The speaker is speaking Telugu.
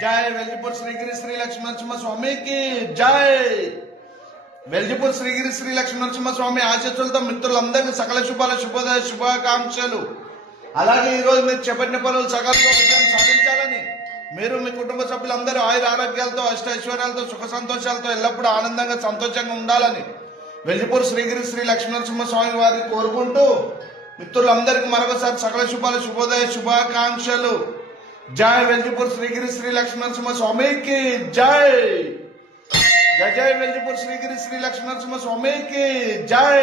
జై వెల్జిపూర్ శ్రీగిరి శ్రీ లక్ష్మీ నరసింహ స్వామికి జై. వెల్జిపూర్ శ్రీగిరి శ్రీ లక్ష్మీ నరసింహ స్వామి ఆశీస్సులతో మిత్రులందరికీ సకల శుభాల శుభోదయ శుభాకాంక్షలు. అలాగే ఈ రోజు మీరు చేపట్టిన పనులు సకాలంలో విజయం సాధించాలని, మీరు మీ కుటుంబ సభ్యులందరూ ఆయుర ఆరోగ్యాలతో అష్టైశ్వర్యాలతో సుఖ సంతోషాలతో ఎల్లప్పుడూ ఆనందంగా సంతోషంగా ఉండాలని వెల్జిపూర్ శ్రీగిరి శ్రీ లక్ష్మీ నరసింహ స్వామి వారిని కోరుకుంటూ మిత్రులందరికీ మరొకసారి సకల శుభాల శుభోదయ శుభాకాంక్షలు. జై వెల్జిపూర్ శ్రీగిరి శ్రీ లక్ష్మీ నరసింహ స్వామికి జై. జై జై వెల్జిపూర్ శ్రీగిరి శ్రీ లక్ష్మీ నరసింహ స్వామికి జై.